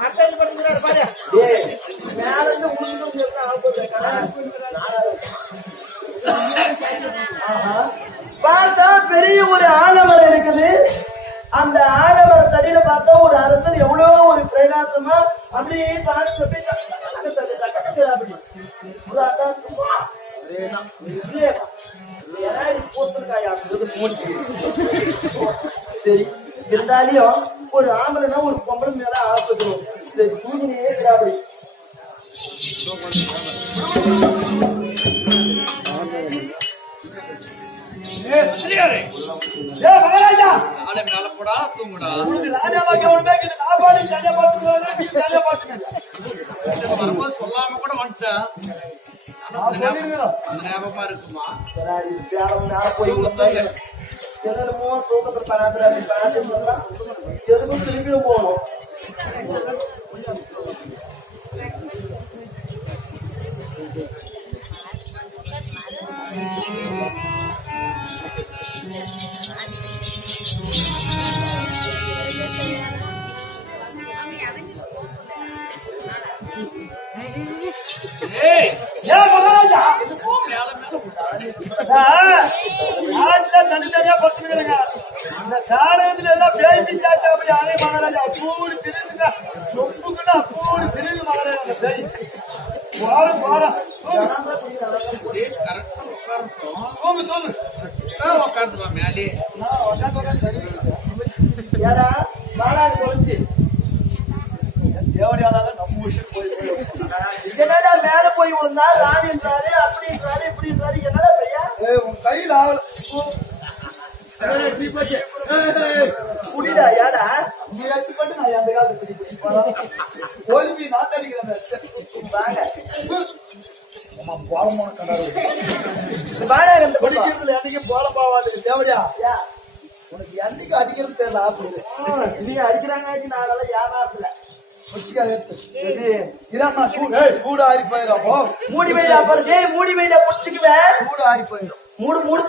Massage பண்ணுறாரு பாரு. மேல இருந்து உளுந்து பார்த்தா பெரிய ஒரு ஆலமரம் இருக்குது. அந்த ஆலமர தடியில பார்த்தா ஒரு அரசர் எவ்வளவு ஒரு பிரகாசமா அப்படியே பார்த்து சரி இருந்தாலையும் ஒரு ஆம்பளைனா ஒரு பொம்பளை மேல ஆசைக்கணும். சரி தூங்கினே அப்படி சொல்லாம கூட வந்துட்டேன். ஞாபகமா இருக்குமா? போய் என்னமோ தூக்கத்தை பராத்திரம் எதுக்கும் திரும்பியும் போகணும். தனித்தனியா படுத்துருங்க. அந்த காலத்துல எல்லாம் பேய் பிசாசு அப்படி அணை மகாராஜா அப்பூடி பிரிந்துங்க. சொப்புக்குன்னு அப்பூடி பிரிந்து மகாராஜா அந்த பேய் வாரம் வாரம் சொல்லு உட்காந்துலாம் மேலே தேவடியாதான் நம்ம விஷயம் போய் என்னடா மேல போய் விழுந்தா ராணின்றாரு அப்படின்றாரு இப்படின்றாரு. என்னடா பையா உன் கையில புடிடா யாடா நீ வச்சு பண்ணி நான் அந்த காலத்துல கோலிபி நான் தடிக்கிறேன் வாங்க போலமான கண்டாரு படிக்கிறதுல என்னைக்கு போல போவாது தேவடியா உனக்கு என்னைக்கு அடிக்கிறது தெரியல அப்படின்னு நீங்க அடிக்கிறாங்க நாங்கெல்லாம் ஏமாத்துல சூடு ஆறி போயிடும். மூடி வைடா பாரு. மூடி வைடா புடிச்சுக்குவேன். சூடு ஆறி போயிடும். மூடு மூடு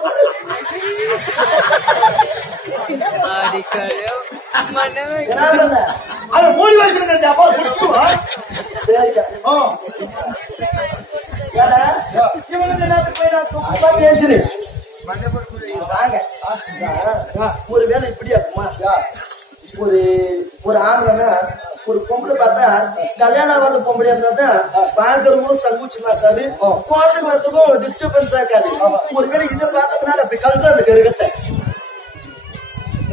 அத மூடி வச்சிருக்க பேசுது. ஒரு வேலை இப்படி இருக்குமா? ஒரு ஆம்பளைனா ஒரு பொம்பளை பார்த்தா கல்யாணம் ஆகாத பொம்பளையா இருந்தா பாக்குறவங்களும் சங்கூச்சமா இருக்காது, போறதுக்கு வரதுக்கும் டிஸ்டர்பன்ஸா இருக்காது. ஒருவேளை இதை பார்த்ததுனால அப்படி கலந்து அந்த கருகத்தை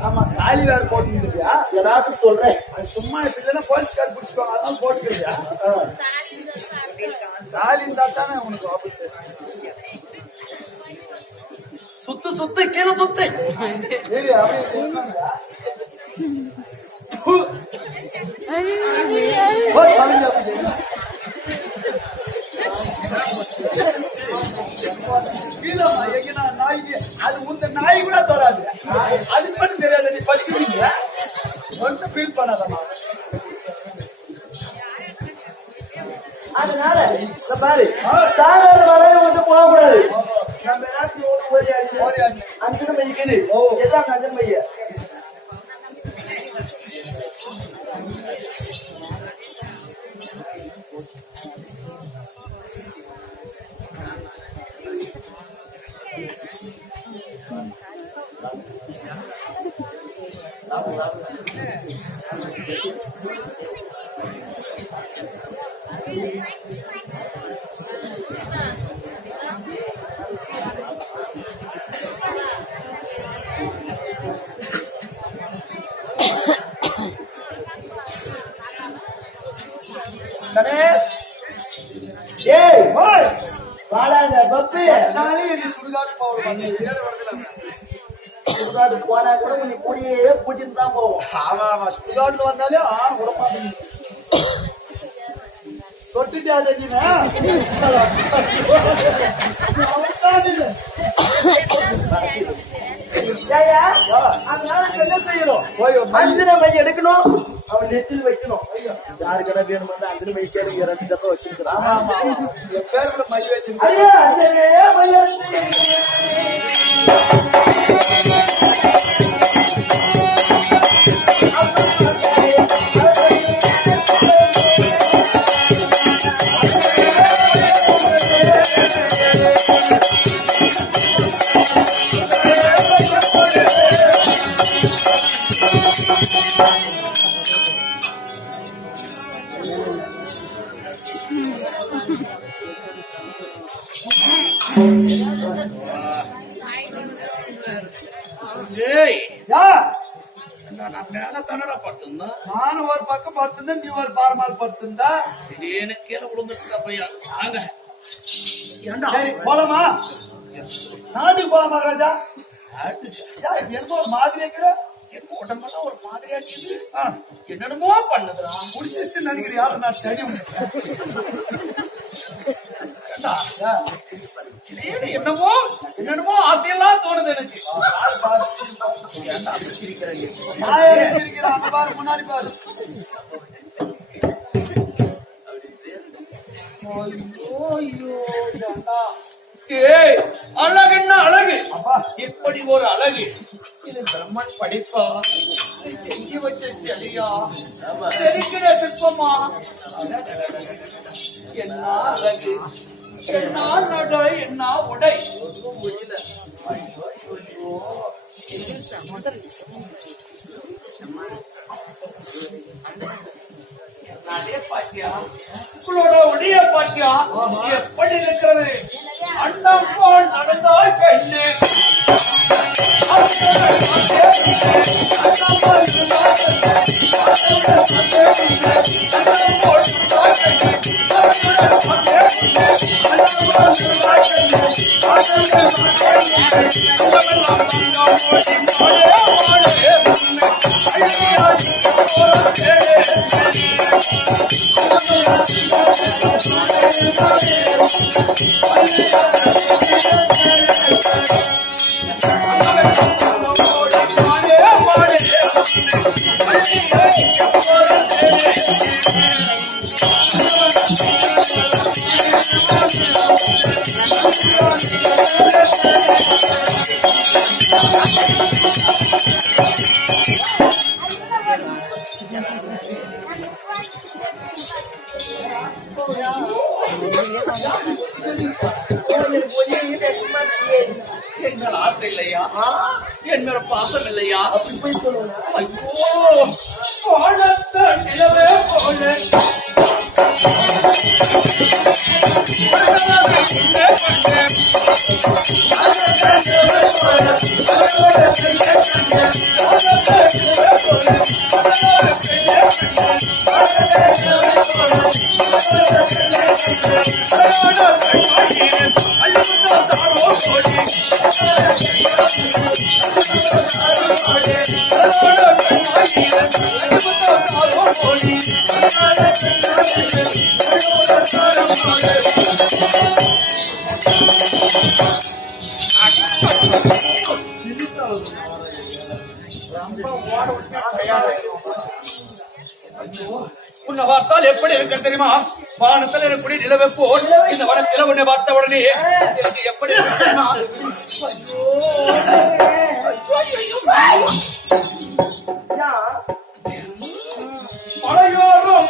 ஆமா காலி வேற போட்டுருக்கியா? ஏதாவது சொல்றேன் சும்மா இப்ப போலீஸ்கார் பிடிச்சுக்கோங்க அதான் போட்டுக்கிறியா? காலி இருந்தா தானே உனக்கு ஆபத்து. சுத்து சுத்து கீழே சுத்து அது உந்த நாய் கூட தராது. அது மட்டும் தெரியாது. நீ பசிக்கிறீங்க ஒன்னும் ஃபீல் பண்ணாதமா. அதனால பாரு சாதாரண வரவே மட்டும் போகக்கூடாது. நம்ம நாட்டு அஞ்சு மைக்குது எல்லாம் அஞ்சு மைய சுடுகாடு போனா கூட நீ கூடியே கூட்டிட்டு தான் போவோம். சுடுகாடுல வந்தாலே தொட்டுட்டு அதை அதனால என்ன செய்யணும்? அஞ்சன மை எடுக்கணும், அவன் நெற்றில் வைக்கணும். யாருக்கடா வேணும் வந்து அஞ்சன மை கேட்டு 2 டப்பா வச்சிருக்கிறான். என் பேருக்குள்ள மை வச்சிருக்கேன். ஏய் யா நான் மேல தானடா படுத்துந்தா நானும் ஒரு பக்கம் படுத்திருந்தேன், நீ ஒரு பாரமால் படுத்திருந்தா. திடீர்னு கீழே விழுந்துட்டு பையா வாங்க ஏண்டா சரி போலாமா? நாட்டுக்கு போலாமா ராஜா? யா, எனக்கு ஒரு மாதிரி இருக்கிற என் உடம்பெல்லாம் ஒரு மாதிரியா இருக்குது என்னென்னமோ பண்ணுதுடா முடிச்சு நினைக்கிறேன். யாரும் நான் சரி ஏண்டா திடீர்னு என்னமோ என்னென்னமோ ஆசையெல்லாம் தோணுது எனக்கு ஏண்டா அப்படி சிரிக்கிறீங்க இருக்கிறேன். அந்த பாரு முன்னாடி பாரு. ஏய் அழகுன்னா அழகு அப்பா இப்படி ஒரு அழகு இது பிரம்மன் படைப்பா செஞ்சு வச்ச சிலையா செதுக்கிற சிற்பமா என்ன அழகு என்ன நடை என்ன உடை அதே பாத்தியா உங்களோட உடைய பாத்தியா எப்படி இருக்கிறது அண்ணம் போல் நடந்தாய் பெண்ணு எங்கள் ஆசை இல்லையா என் மேல பாசம் இல்லையா அப்படி போய் சொல்லுங்க. ஐயோ வாழத்த நிலவே போல உன்னை பார்த்தால் எப்படி இருக்க தெரியுமா வானத்தில் எனக்கு நிலவை போல் இந்த வனத்தில் உன்னை பார்த்த உடனே எனக்கு எப்படி இருக்கு தெரியுமா யா, மலையோரும்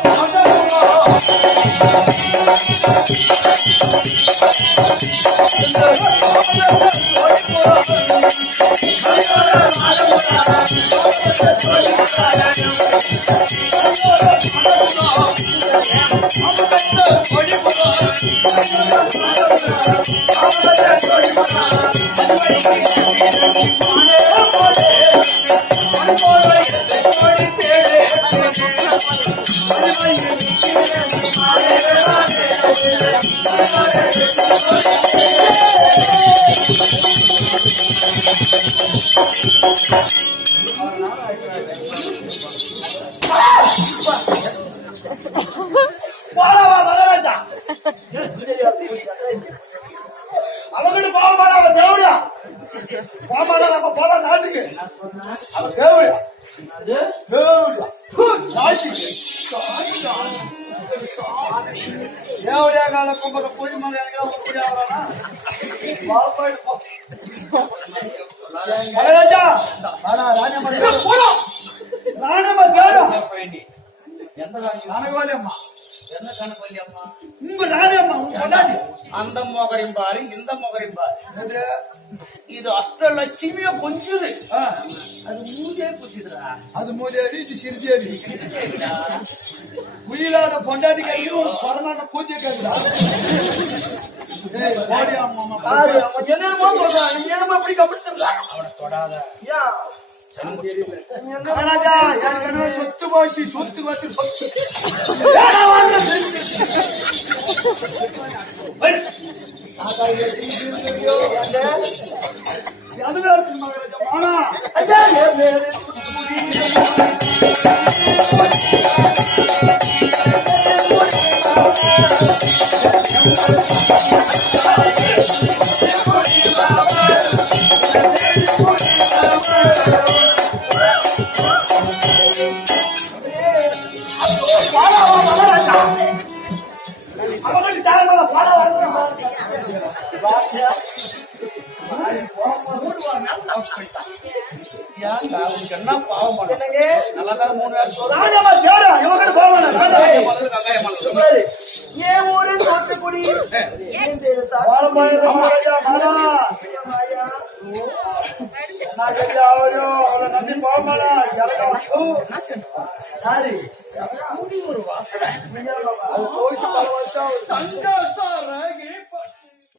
மகாராஜா அவங்கிட்ட போக மாட்டா. அவன் தேவையா போக மாட்டா. நம்ம போலாம் நாட்டுக்கு. அவன் தேவையா தேவையா கால கும்பல போய் மகாராஜா ராணியம்மா ராணியம்மா என்ன கணக்கு அம்மா உங்க ராணியம்மா உங்க கொண்டாடி அந்த மோகரையும் பாரு இந்த மோகரையும் பாரு இது அஷ்டலட்சுமிய கொஞ்சுது அது மூஞ்சே குச்சிதுடா. அது மூதேவி இது சிறுதேவி குயிலாட பொண்டாட்டி கையும் கொரோனா பூஜை கேட்குதா பாரு, அவன் என்னமோ சொல்றான். நீ ஏன் அப்படி கப்படுத்துறா? அவனை தொடாத. ஏன்? மகாராஜா ஏற்கனவே சொத்து கோஷி சொத்து கோஷி சொத்து அதுவே இருக்கு மகாராஜா மானா ஐயா, என் மேலே அவன் சாரங்கள பாட ஏன்டா அவனுக்கு என்ன பாவம் பண்ண? என்னங்க? நல்லாதான் 3 பேர் சொல்றாங்க. ராஜாமா தேடா இவங்க போவாங்க ராஜா முதல்ல வெங்காயம் மலர்ந்து. பாரு, என் ஊரு தோட்டக்குடி. ஏன் தேரு சாக்கு? வாழமாயிரம் மகாராஜா மானா ஐயா, நாளைக்கு அவளை நம்பி போவாங்களா இறங்க யாரு? ஒரு வாசனை அது தோசி பல வருஷம் தங்க